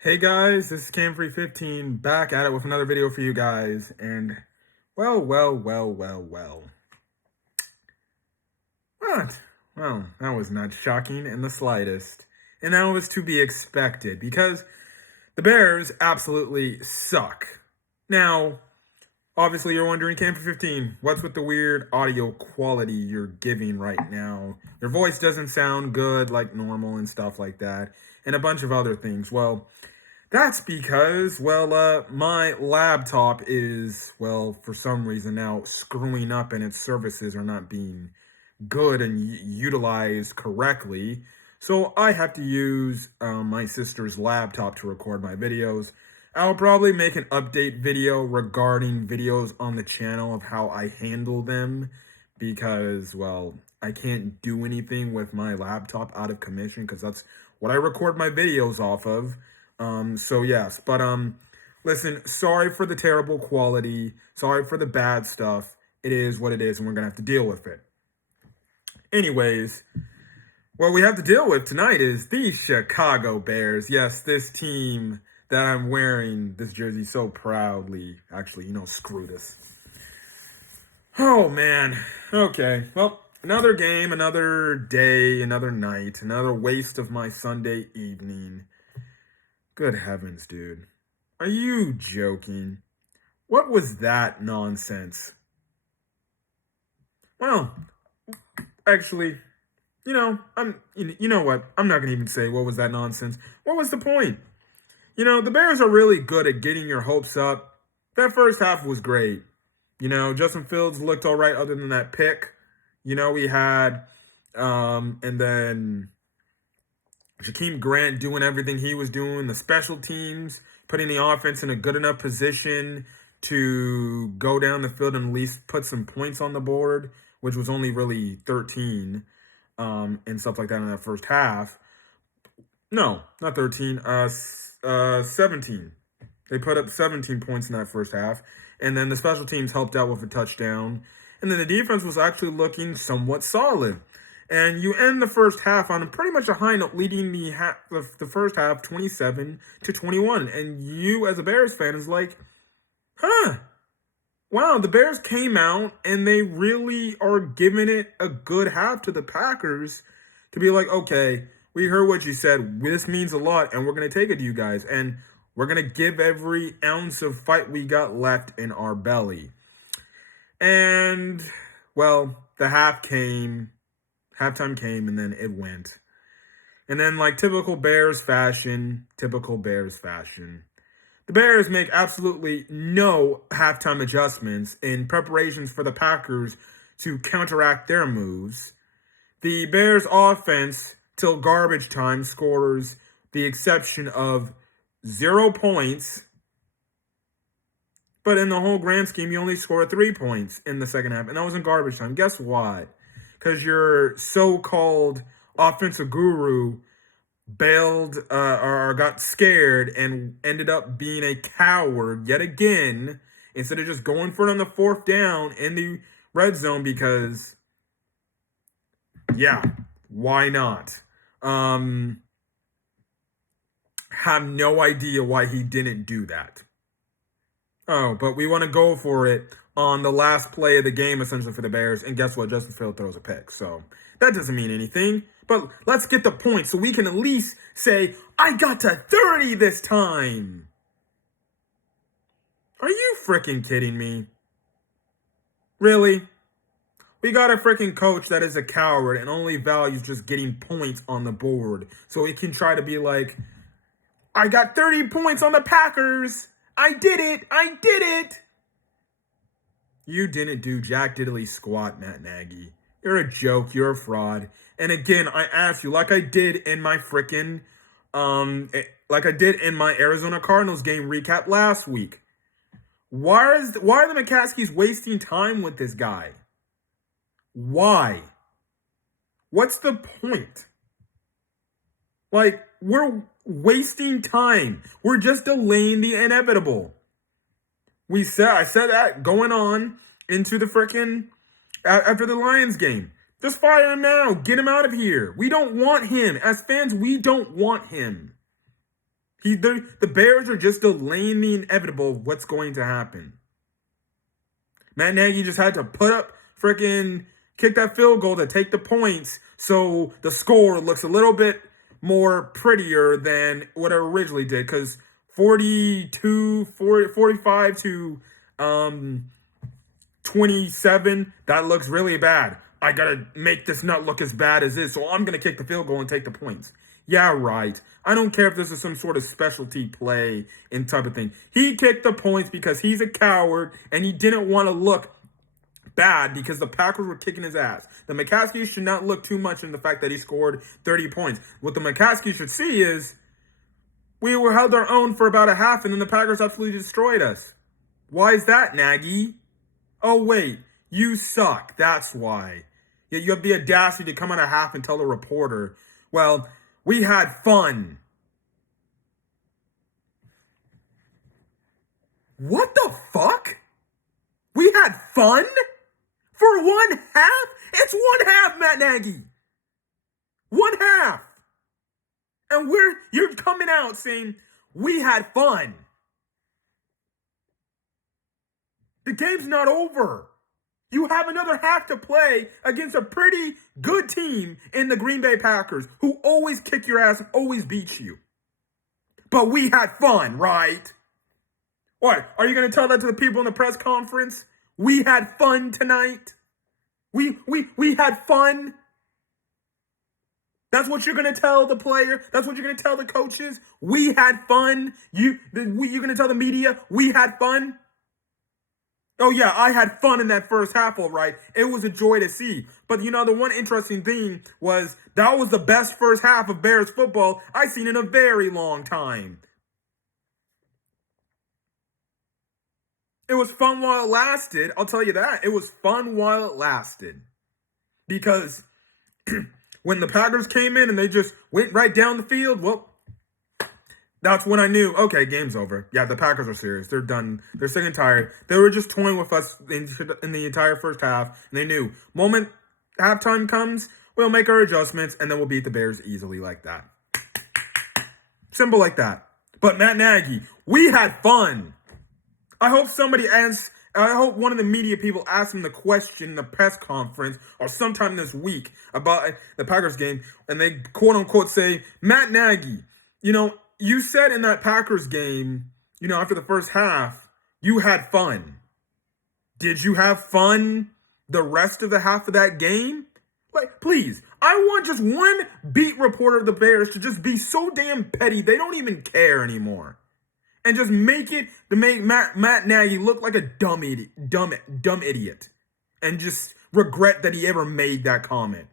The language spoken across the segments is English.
Hey guys, this is Cam315 back at it with another video for you guys. And well. What? Well, that was not shocking in the slightest. And that was to be expected because the Bears absolutely suck. Now, obviously you're wondering, Cam315, what's with the weird audio quality you're giving right now? Your voice doesn't sound good like normal and stuff like that, and a bunch of other things. Well, that's because, my laptop is, for some reason now screwing up and its services are not being good and utilized correctly. So I have to use my sister's laptop to record my videos. I'll probably make an update video regarding videos on the channel of how I handle them because, I can't do anything with my laptop out of commission because that's what I record my videos off of. So yes, but listen, sorry for the terrible quality, sorry for the bad stuff. It is what it is, and we're gonna have to deal with it. Anyways, what we have to deal with tonight is the Chicago Bears. Yes, this team that I'm wearing this jersey so proudly. Actually, screw this. Oh man. Okay. Well, another game, another day, another night, another waste of my Sunday evening. Good heavens, dude. Are you joking? What was that nonsense? Well, actually, you know what? I'm not going to even say what was that nonsense. What was the point? The Bears are really good at getting your hopes up. That first half was great. Justin Fields looked all right other than that pick. We had, and then Jakeem Grant doing everything he was doing, the special teams, putting the offense in a good enough position to go down the field and at least put some points on the board, which was only really 13 and stuff like that in that first half. No, not 13, 17. They put up 17 points in that first half, and then the special teams helped out with a touchdown, and then the defense was actually looking somewhat solid. And you end the first half on pretty much a high note, leading the first half 27-21. And you, as a Bears fan, is like, wow, the Bears came out and they really are giving it a good half to the Packers to be like, okay, we heard what you said. This means a lot, and we're going to take it to you guys. And we're going to give every ounce of fight we got left in our belly. And, the halftime came, and then it went. And then, like typical Bears fashion, the Bears make absolutely no halftime adjustments in preparations for the Packers to counteract their moves. The Bears offense, till garbage time, scores the exception of 0 points. But in the whole grand scheme, you only scored 3 points in the second half, and that was in garbage time. Guess what? Because your so-called offensive guru bailed or got scared and ended up being a coward yet again instead of just going for it on the fourth down in the red zone because, yeah, why not? Have no idea why he didn't do that. Oh, but we want to go for it on the last play of the game, essentially, for the Bears. And guess what? Justin Fields throws a pick. So that doesn't mean anything. But let's get the point so we can at least say, I got to 30 this time. Are you freaking kidding me? Really? We got a freaking coach that is a coward and only values just getting points on the board. So he can try to be like, I got 30 points on the Packers. I did it. You didn't do jack diddly squat, Matt Nagy. You're a joke. You're a fraud. And again, I ask you, like I did in my freaking, like I did in my Arizona Cardinals game recap last week. Why are the McCaskies wasting time with this guy? Why? What's the point? Like, we're wasting time. We're just delaying the inevitable. I said that going on into the freaking after the Lions game. Just fire him now. Get him out of here. We don't want him. As fans, we don't want him. The Bears are just delaying the inevitable of what's going to happen. Matt Nagy just had to kick that field goal to take the points, so the score looks a little bit more prettier than what it originally did, because 45 to 27, that looks really bad. I gotta make this not look as bad as this, so I'm gonna kick the field goal and take the points. Yeah, right. I don't care if this is some sort of specialty play and type of thing. He kicked the points because he's a coward and he didn't want to look bad because the Packers were kicking his ass. The McCaskey should not look too much in the fact that he scored 30 points. What the McCaskey should see is we were held our own for about a half and then the Packers absolutely destroyed us. Why is that, Nagy? Oh, wait, you suck. That's why. Yeah, you have the audacity to come on a half and tell a reporter, well, we had fun. What the fuck? We had fun? For one half? It's one half, Matt Nagy. One half. And you're coming out saying, we had fun. The game's not over. You have another half to play against a pretty good team in the Green Bay Packers who always kick your ass and always beat you. But we had fun, right? What? Are you going to tell that to the people in the press conference? We had fun tonight. We had fun. That's what you're going to tell the player. That's what you're going to tell the coaches. We had fun. You're going to tell the media, we had fun. Oh, yeah, I had fun in that first half, all right. It was a joy to see. But, the one interesting thing was that was the best first half of Bears football I've seen in a very long time. It was fun while it lasted. I'll tell you that. It was fun while it lasted. Because when the Packers came in and they just went right down the field, well, that's when I knew, okay, game's over. Yeah, the Packers are serious. They're done. They're sick and tired. They were just toying with us in the entire first half. And they knew, moment halftime comes, we'll make our adjustments, and then we'll beat the Bears easily like that. Simple like that. But Matt Nagy, we had fun. I hope one of the media people asked him the question in the press conference or sometime this week about the Packers game, and they quote-unquote say, Matt Nagy, you said in that Packers game, after the first half, you had fun. Did you have fun the rest of the half of that game? Like, please, I want just one beat reporter of the Bears to just be so damn petty they don't even care anymore. And just make Matt Nagy look like a dumb idiot. And just regret that he ever made that comment.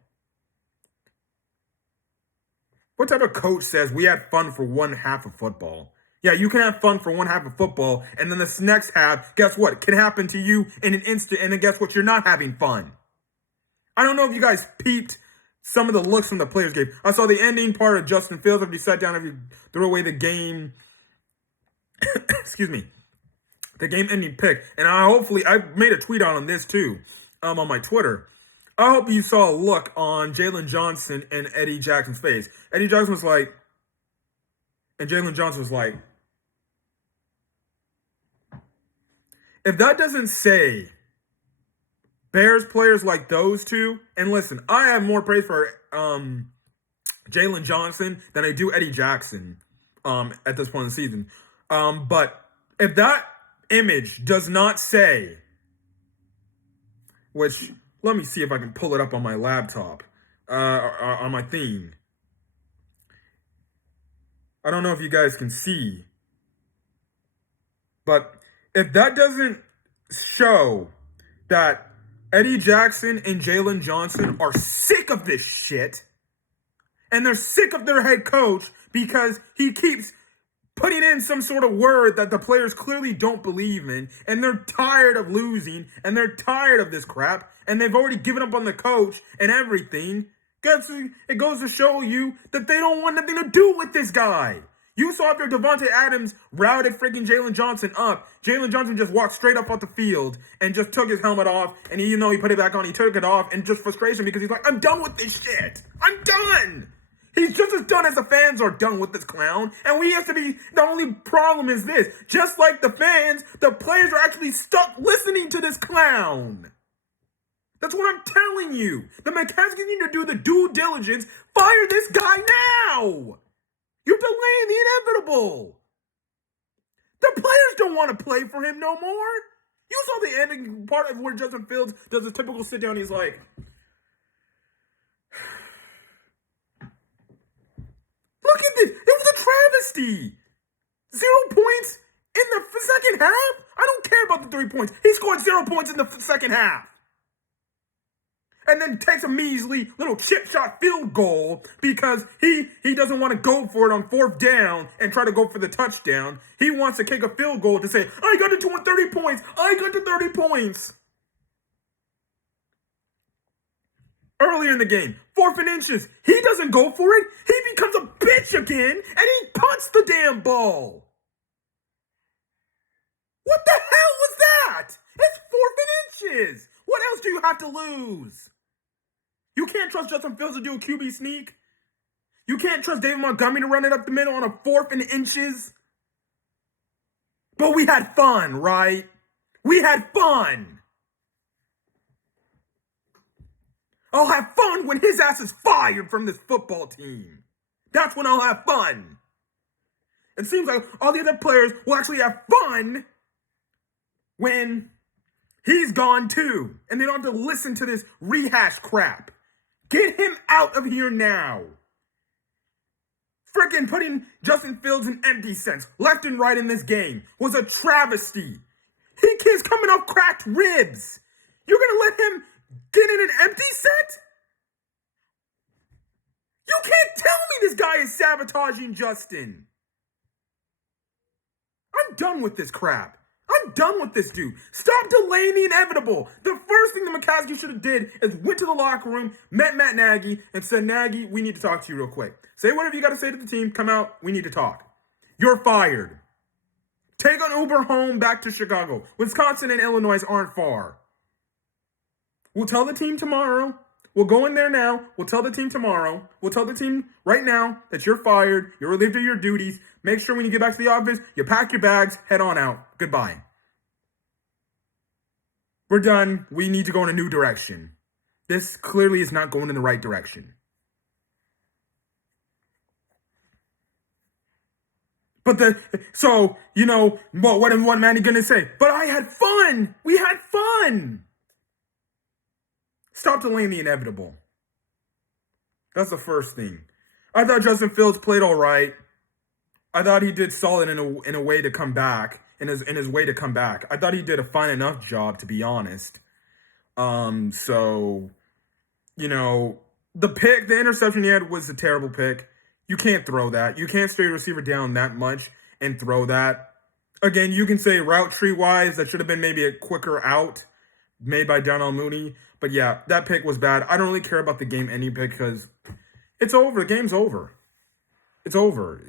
What type of coach says we had fun for one half of football? Yeah, you can have fun for one half of football, and then this next half, guess what? It can happen to you in an instant, and then guess what? You're not having fun. I don't know if you guys peeped some of the looks from the players gave. I saw the ending part of Justin Fields after he sat down and threw away the game. Excuse me. The game-ending pick. And I made a tweet on this too, on my Twitter. I hope you saw a look on Jalen Johnson and Eddie Jackson's face. Eddie Jackson was like, and Jalen Johnson was like, if that doesn't say Bears players like those two, and listen, I have more praise for Jalen Johnson than I do Eddie Jackson at this point in the season. But if that image does not say, which, let me see if I can pull it up on my laptop, on my theme. I don't know if you guys can see, but if that doesn't show that Eddie Jackson and Jalen Johnson are sick of this shit, and they're sick of their head coach because he keeps putting in some sort of word that the players clearly don't believe in, and they're tired of losing, and they're tired of this crap, and they've already given up on the coach and everything. It goes to show you that they don't want nothing to do with this guy. You saw after Devontae Adams routed freaking Jalen Johnson up, Jalen Johnson just walked straight up off the field and just took his helmet off, and he put it back on, he took it off, and just frustration because he's like, I'm done with this shit. I'm done. He's just as done as the fans are done with this clown, and we have to be, the only problem is this. Just like the fans, the players are actually stuck listening to this clown. That's what I'm telling you. The Mechanics need to do the due diligence. Fire this guy now. You're delaying the inevitable. The players don't want to play for him no more. You saw the ending part of where Justin Fields does a typical sit down. He's like, look at this. It was a travesty. 0 points in the second half? I don't care about the 3 points. He scored 0 points in the second half. And then takes a measly little chip shot field goal because he doesn't want to go for it on 4th down and try to go for the touchdown. He wants to kick a field goal to say, I got to 30 points. I got to 30 points. Earlier in the game, 4th and inches. He doesn't go for it. He becomes a bitch again and he punts the damn ball. What the hell was that? It's 4th and inches. What else do you have to lose? You can't trust Justin Fields to do a QB sneak. You can't trust David Montgomery to run it up the middle on a 4th and inches. But we had fun, right? We had fun. I'll have fun when his ass is fired from this football team. That's when I'll have fun. It seems like all the other players will actually have fun when he's gone too. And they don't have to listen to this rehash crap. Get him out of here now. Freaking putting Justin Fields in empty sets left and right in this game was a travesty. He kid's coming off cracked ribs. You're going to let him get in an empty set? You can't tell me this guy is sabotaging Justin. I'm done with this crap. I'm done with this dude. Stop delaying the inevitable. The first thing the McCaskey should have did is went to the locker room, met Matt Nagy, and said, Nagy, we need to talk to you real quick. Say whatever you got to say to the team. Come out. We need to talk. You're fired. Take an Uber home back to Chicago. Wisconsin and Illinois aren't far. We'll tell the team tomorrow. We'll go in there now. We'll tell the team tomorrow. We'll tell the team right now that you're fired. You're relieved of your duties. Make sure when you get back to the office, you pack your bags, head on out. Goodbye. We're done. We need to go in a new direction. This clearly is not going in the right direction. But what Manny gonna say? But I had fun. We had fun. Stop delaying the inevitable. That's the first thing. I thought Justin Fields played all right. I thought he did solid in a way to come back. In his way to come back. I thought he did a fine enough job, to be honest. The interception he had was a terrible pick. You can't throw that. You can't stay a receiver down that much and throw that. Again, you can say route tree wise, that should have been maybe a quicker out made by Darnell Mooney. But yeah, that pick was bad. I don't really care about the game any pick because it's over. The game's over. It's over.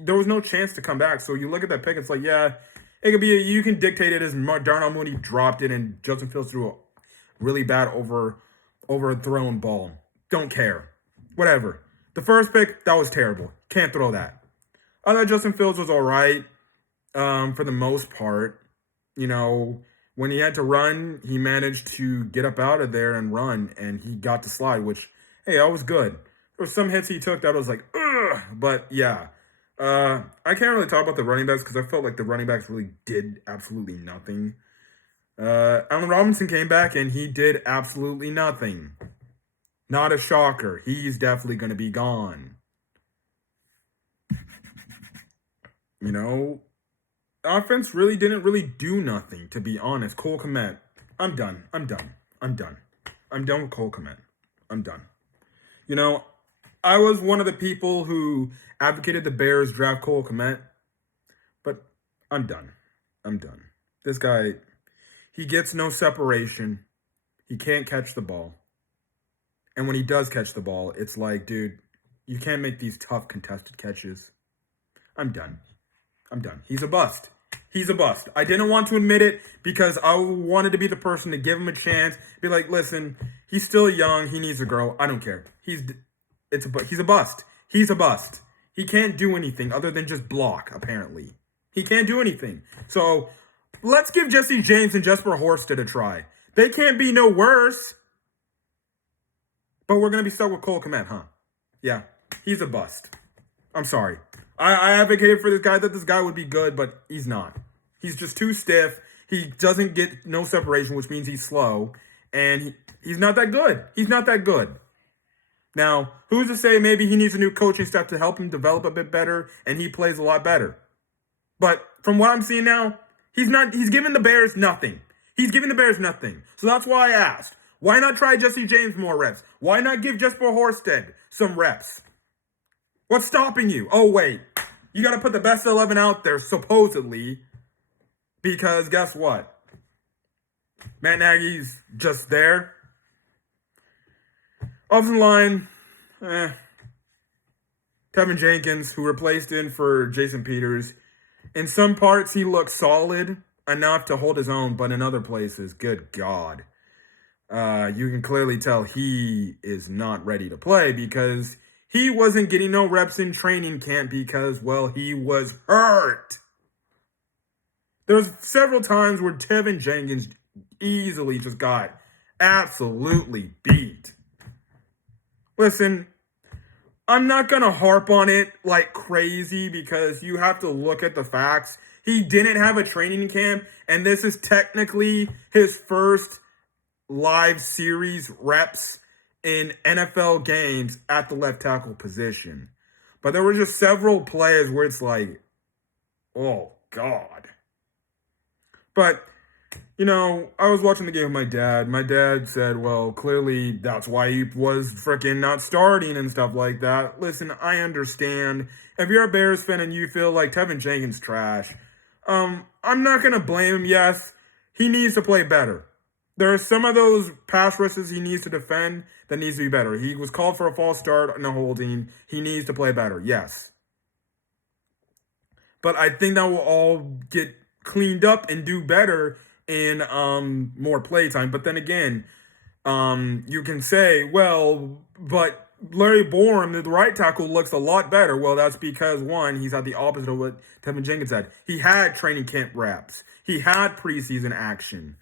There was no chance to come back. So you look at that pick, it's like, yeah, it could be, you can dictate it as Darnell Mooney dropped it and Justin Fields threw a really bad overthrown ball. Don't care. Whatever. The first pick, that was terrible. Can't throw that. I thought Justin Fields was all right for the most part. When he had to run, he managed to get up out of there and run, and he got the slide, which, hey, that was good. There were some hits he took that was like, ugh, but yeah. I can't really talk about the running backs because I felt like the running backs really did absolutely nothing. Allen Robinson came back, and he did absolutely nothing. Not a shocker. He's definitely going to be gone. Offense really didn't really do nothing, to be honest. Cole Kmet, I'm done. I'm done with Cole Kmet. I'm done. I was one of the people who advocated the Bears draft Cole Kmet, but I'm done. This guy, he gets no separation. He can't catch the ball. And when he does catch the ball, it's like, dude, you can't make these tough contested catches. I'm done. He's a bust. I didn't want to admit it because I wanted to be the person to give him a chance. Be like, listen, he's still young. He needs to grow. I don't care. He's a bust. He's a bust. He can't do anything other than just block, apparently. He can't do anything. So let's give Jesse James and Jesper Horsted a try. They can't be no worse. But we're going to be stuck with Cole Kmet, huh? Yeah, he's a bust. I'm sorry. I advocated for this guy that this guy would be good, but he's not. He's just too stiff. He doesn't get no separation, which means he's slow. And he's not that good. He's not that good. Now, who's to say maybe he needs a new coaching staff to help him develop a bit better, and he plays a lot better. But from what I'm seeing now, he's giving the Bears nothing. He's giving the Bears nothing. So that's why I asked, why not try Jesse James more reps? Why not give Jesper Horsted some reps? What's stopping you? Oh, wait. You got to put the best 11 out there, supposedly, because guess what? Matt Nagy's just there. Offensive line, Tevin Jenkins, who replaced in for Jason Peters. In some parts, he looks solid enough to hold his own, but in other places, good God. You can clearly tell he is not ready to play because he wasn't getting no reps in training camp because, well, he was hurt. There's several times where Tevin Jenkins easily just got absolutely beat. Listen, I'm not going to harp on it like crazy because you have to look at the facts. He didn't have a training camp, and this is technically his first live series reps in NFL games at the left tackle position. But there were just several plays where it's like, oh, God. But, you know, I was watching the game with my dad. My dad said, well, clearly that's why he was freaking not starting and stuff like that. Listen, I understand. If you're a Bears fan and you feel like Tevin Jenkins trash, I'm not going to blame him. Yes, he needs to play better. There are some of those pass rushes he needs to defend that needs to be better. He was called for a false start and a holding. He needs to play better, yes. But I think that will all get cleaned up and do better in more play time. But then again, you can say, well, but Larry Borum, the right tackle, looks a lot better. Well, that's because, one, he's had the opposite of what Tevin Jenkins had. He had training camp reps. He had preseason action.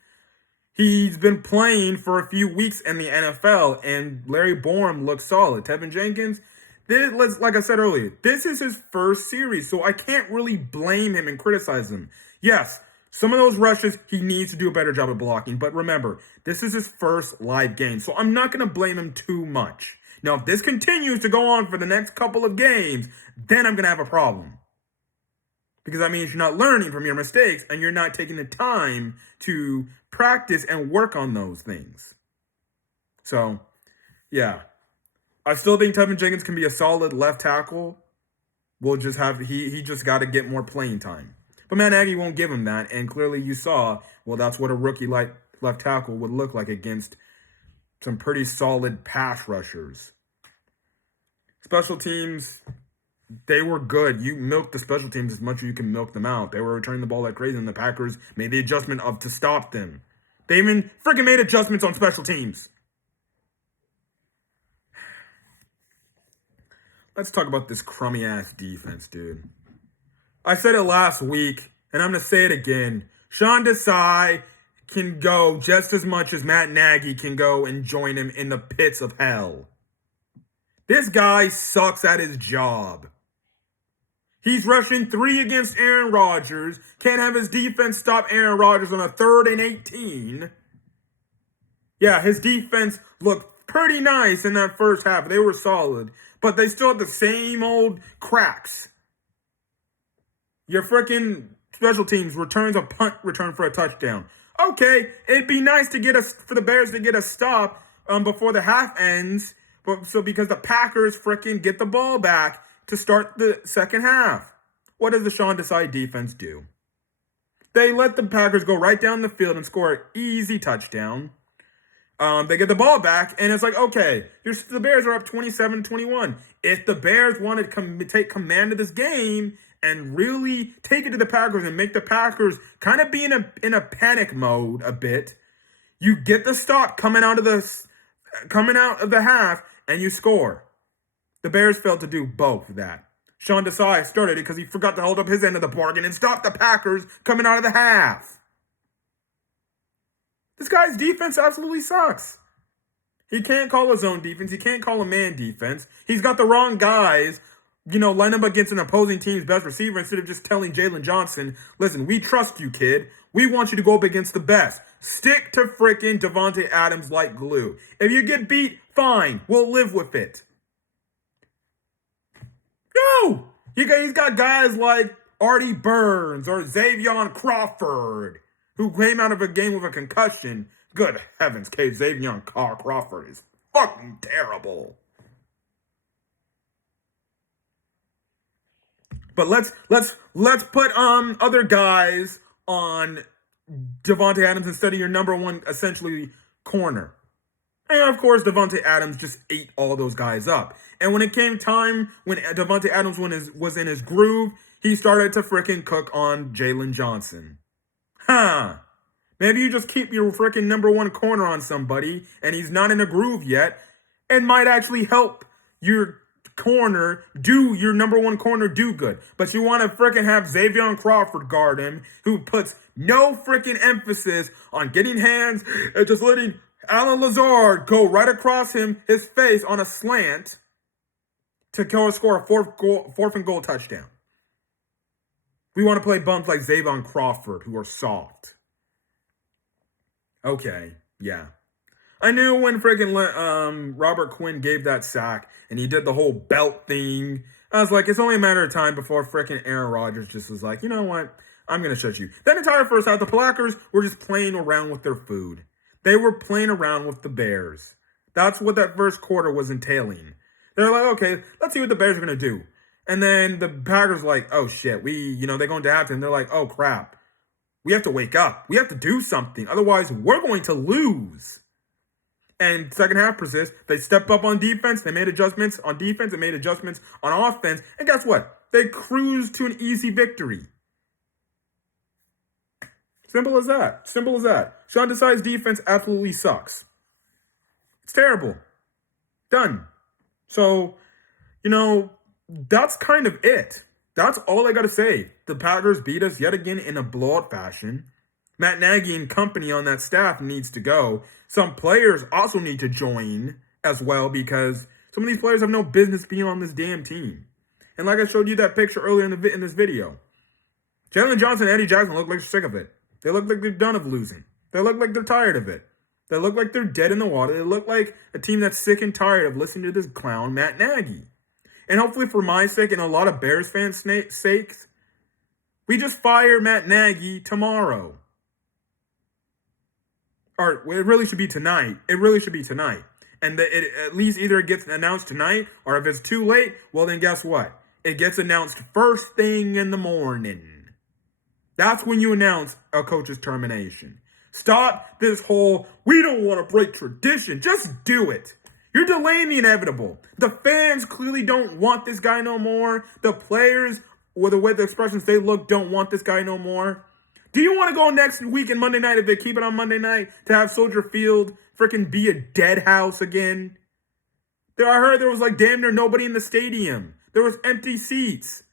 He's been playing for a few weeks in the NFL, and Larry Borum looks solid. Tevin Jenkins, like I said earlier, this is his first series, so I can't really blame him and criticize him. Yes, some of those rushes, he needs to do a better job of blocking. But remember, this is his first live game, so I'm not going to blame him too much. Now, if this continues to go on for the next couple of games, then I'm going to have a problem. Because that means you're not learning from your mistakes and you're not taking the time to practice and work on those things. So, yeah. I still think Tevin Jenkins can be a solid left tackle. We'll just have, he just got to get more playing time. But Matt Nagy won't give him that, and clearly you saw, well, that's what a rookie like left tackle would look like against some pretty solid pass rushers. Special teams, they were good. You milked the special teams as much as you can milk them out. They were returning the ball like crazy, and the Packers made the adjustment to stop them. They even freaking made adjustments on special teams. Let's talk about this crummy-ass defense, dude. I said it last week, and I'm going to say it again. Sean Desai can go just as much as Matt Nagy can go and join him in the pits of hell. This guy sucks at his job. He's rushing 3 against Aaron Rodgers. Can't have his defense stop Aaron Rodgers on a 3rd and 18. Yeah, his defense looked pretty nice in that first half. They were solid. But they still had the same old cracks. Your freaking special teams returns a punt return for a touchdown. Okay, it'd be nice to for the Bears to get a stop before the half ends. So because the Packers freaking get the ball back to start the second half. What does the Sean Desai defense do? They let the Packers go right down the field and score an easy touchdown. They get the ball back, and it's like, okay, the Bears are up 27-21. If the Bears wanted to take command of this game and really take it to the Packers and make the Packers kind of be in a panic mode a bit, you get the stop coming out of the half, and you score. The Bears failed to do both of that. Sean Desai started it because he forgot to hold up his end of the bargain and stop the Packers coming out of the half. This guy's defense absolutely sucks. He can't call his own defense. He can't call a man defense. He's got the wrong guys, line up against an opposing team's best receiver instead of just telling Jalen Johnson, listen, we trust you, kid. We want you to go up against the best. Stick to frickin' Davante Adams like glue. If you get beat, fine. We'll live with it. No! He's got guys like Artie Burns or Xavion Crawford, who came out of a game with a concussion. Good heavens, Xavion Crawford is fucking terrible. But let's put other guys on Davante Adams instead of your number one essentially corner. And of course, Davante Adams just ate all those guys up. And when it came time, when Davante Adams was in his groove, he started to frickin' cook on Jalen Johnson. Maybe you just keep your frickin' number one corner on somebody, and he's not in a groove yet, and might actually help your number one corner do good. But you want to frickin' have Xavion Crawford guard him, who puts no frickin' emphasis on getting hands and just letting Alan Lazard go right across his face on a slant to go score a fourth and goal touchdown. We want to play bums like Xavion Crawford, who are soft. Okay, yeah. I knew when friggin' Robert Quinn gave that sack and he did the whole belt thing. I was like, it's only a matter of time before frickin' Aaron Rodgers just was like, you know what? I'm going to shut you. That entire first half, the Packers were just playing around with their food. They were playing around with the Bears. That's what that first quarter was entailing. They're like, okay, let's see what the Bears are going to do. And then the Packers like, oh shit, they're going to halftime. They're like, oh crap. We have to wake up. We have to do something. Otherwise, we're going to lose. And second half persists. They stepped up on defense. They made adjustments on defense. They made adjustments on offense. And guess what? They cruised to an easy victory. Simple as that. Simple as that. Sean Desai's defense absolutely sucks. It's terrible. Done. So, that's kind of it. That's all I got to say. The Packers beat us yet again in a blowout fashion. Matt Nagy and company on that staff needs to go. Some players also need to join as well because some of these players have no business being on this damn team. And like I showed you that picture earlier in this video, Jalen Johnson and Eddie Jackson look like they're sick of it. They look like they're done of losing. They look like they're tired of it. They look like they're dead in the water. They look like a team that's sick and tired of listening to this clown, Matt Nagy. And hopefully for my sake and a lot of Bears fans' sakes, we just fire Matt Nagy tomorrow. Or it really should be tonight. It really should be tonight. And it at least either gets announced tonight, or if it's too late, well then guess what? It gets announced first thing in the morning. That's when you announce a coach's termination. Stop this whole, we don't want to break tradition. Just do it. You're delaying the inevitable. The fans clearly don't want this guy no more. The players, with the expressions they look, don't want this guy no more. Do you want to go next week in Monday night if they keep it on Monday night to have Soldier Field freaking be a dead house again? I heard there was like damn near nobody in the stadium. There was empty seats.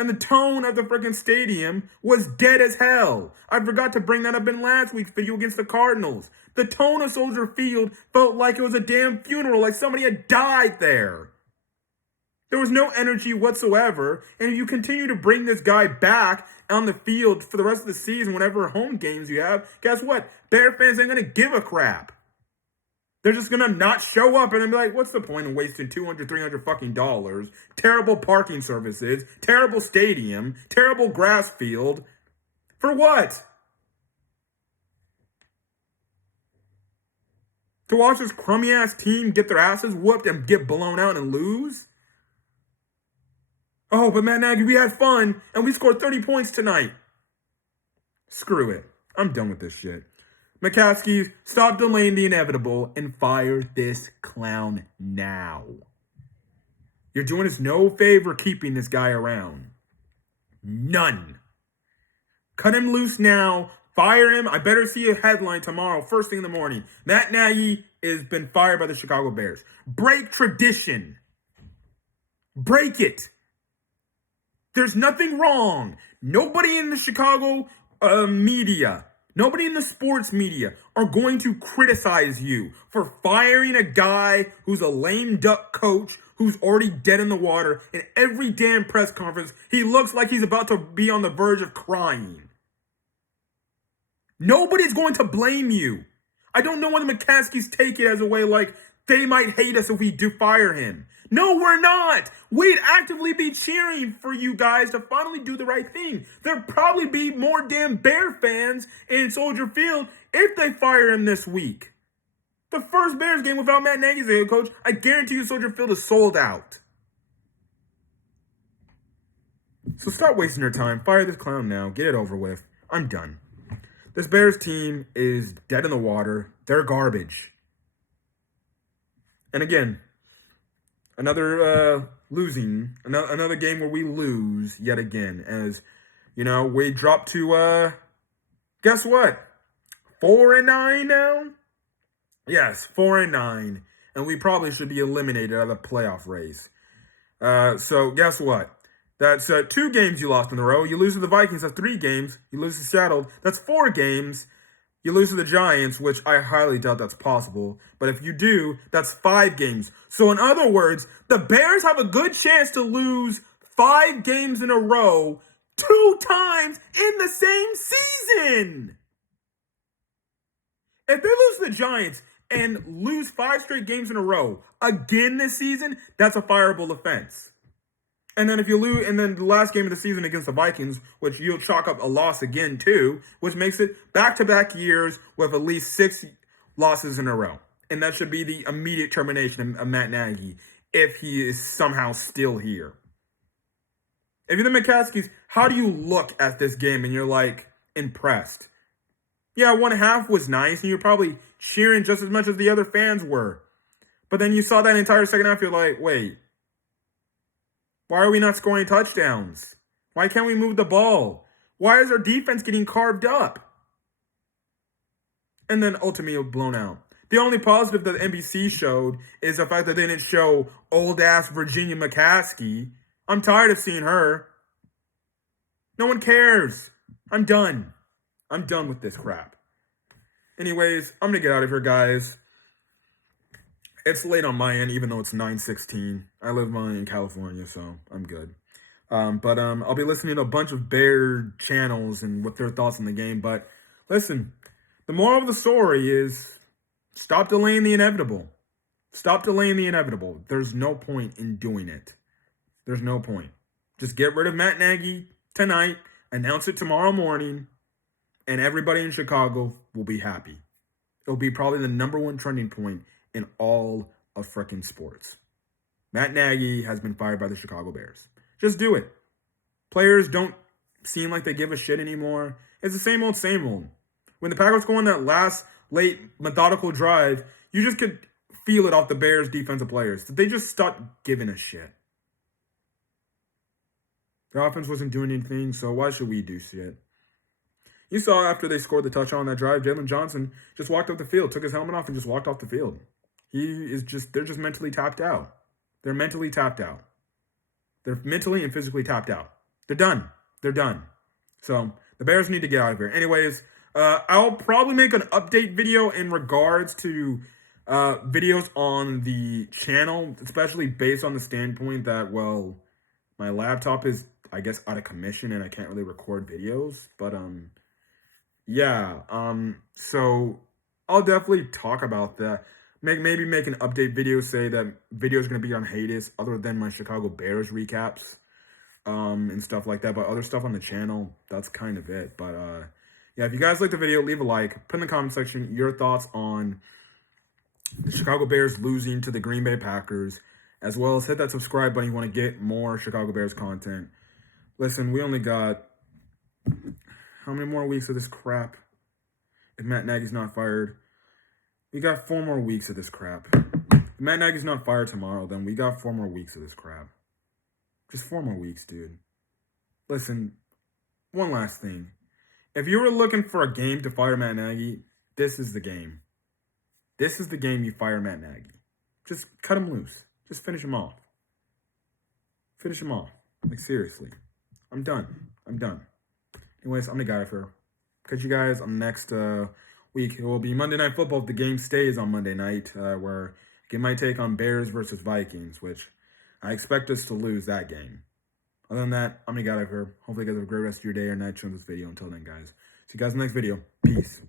And the tone of the freaking stadium was dead as hell. I forgot to bring that up in last week's video against the Cardinals. The tone of Soldier Field felt like it was a damn funeral, like somebody had died there. There was no energy whatsoever. And if you continue to bring this guy back on the field for the rest of the season, whenever home games you have, guess what? Bear fans ain't going to give a crap. They're just going to not show up and then be like, what's the point in wasting $200, $300 fucking dollars? Terrible parking services, terrible stadium, terrible grass field. For what? To watch this crummy ass team get their asses whooped and get blown out and lose? Oh, but Matt Nagy, we had fun and we scored 30 points tonight. Screw it. I'm done with this shit. McCaskey, stop delaying the inevitable and fire this clown now. You're doing us no favor keeping this guy around. None. Cut him loose now. Fire him. I better see a headline tomorrow, first thing in the morning. Matt Nagy has been fired by the Chicago Bears. Break tradition. Break it. There's nothing wrong. Nobody in the Chicago media, nobody in the sports media are going to criticize you for firing a guy who's a lame duck coach who's already dead in the water. In every damn press conference, he looks like he's about to be on the verge of crying. Nobody's going to blame you. I don't know why the McCaskies take it as a way like they might hate us if we do fire him. No, we're not. We'd actively be cheering for you guys to finally do the right thing. There'd probably be more damn Bear fans in Soldier Field if they fire him this week. The first Bears game without Matt Nagy as the head coach, I guarantee you Soldier Field is sold out. So stop wasting your time. Fire this clown now. Get it over with. I'm done. This Bears team is dead in the water. They're garbage. And again, another another game where we lose yet again. As, you know, we drop to, guess what? 4-9 now? Yes, 4-9. And we probably should be eliminated out of the playoff race. So guess what? That's 2 games you lost in a row. You lose to the Vikings, that's 3 games. You lose to Seattle, that's 4 games. You lose to the Giants, which I highly doubt that's possible. But if you do, that's 5 games. So in other words, the Bears have a good chance to lose 5 games in a row 2 times in the same season. If they lose to the Giants and lose 5 straight games in a row again this season, that's a fireable offense. And then if you lose, and then the last game of the season against the Vikings, which you'll chalk up a loss again too, which makes it back-to-back years with at least 6 losses in a row. And that should be the immediate termination of Matt Nagy if he is somehow still here. If you're the McCaskies, how do you look at this game and you're like impressed? Yeah, 1/2 was nice, and you're probably cheering just as much as the other fans were. But then you saw that entire second half, you're like, wait. Why are we not scoring touchdowns? Why can't we move the ball? Why is our defense getting carved up? And then ultimately blown out. The only positive that NBC showed is the fact that they didn't show old-ass Virginia McCaskey. I'm tired of seeing her. No one cares. I'm done. I'm done with this crap. Anyways, I'm going to get out of here, guys. It's late on my end, even though it's 9:16. I live in California, so I'm good. But I'll be listening to a bunch of Bear channels and what their thoughts on the game. But listen, the moral of the story is stop delaying the inevitable. Stop delaying the inevitable. There's no point in doing it. There's no point. Just get rid of Matt Nagy tonight, announce it tomorrow morning, and everybody in Chicago will be happy. It'll be probably the #1 trending point in all of frickin' sports. Matt Nagy has been fired by the Chicago Bears. Just do it. Players don't seem like they give a shit anymore. It's the same old. When the Packers go on that last late methodical drive, you just could feel it off the Bears' defensive players. They just stopped giving a shit. The offense wasn't doing anything, so why should we do shit? You saw after they scored the touchdown on that drive, Jalen Johnson just walked off the field, took his helmet off, and just walked off the field. They're just mentally tapped out. They're mentally tapped out. They're mentally and physically tapped out. They're done. So the Bears need to get out of here. Anyways, I'll probably make an update video in regards to videos on the channel, especially based on the standpoint that, well, my laptop is, I guess, out of commission and I can't really record videos. But, so I'll definitely talk about that. Maybe make an update video, say that video is going to be on hiatus other than my Chicago Bears recaps and stuff like that. But other stuff on the channel, that's kind of it. But, yeah, if you guys like the video, leave a like. Put in the comment section your thoughts on the Chicago Bears losing to the Green Bay Packers, as well as hit that subscribe button if you want to get more Chicago Bears content. Listen, we only got how many more weeks of this crap? If Matt Nagy's not fired, we got 4 more weeks of this crap. If Matt Nagy's not fired tomorrow, then we got 4 more weeks of this crap. Just 4 more weeks, dude. Listen, one last thing. If you were looking for a game to fire Matt Nagy, this is the game. This is the game you fire Matt Nagy. Just cut him loose. Just finish him off. Finish them off. Like, seriously. I'm done. Anyways, I'm the guy for. Catch you guys on next week. It will be Monday Night Football if the game stays on Monday night, where it might take on Bears versus Vikings, which I expect us to lose that game. Other than that, I'm the guy for. Hopefully you guys have a great rest of your day or night showing this video. Until then, guys. See you guys in the next video. Peace.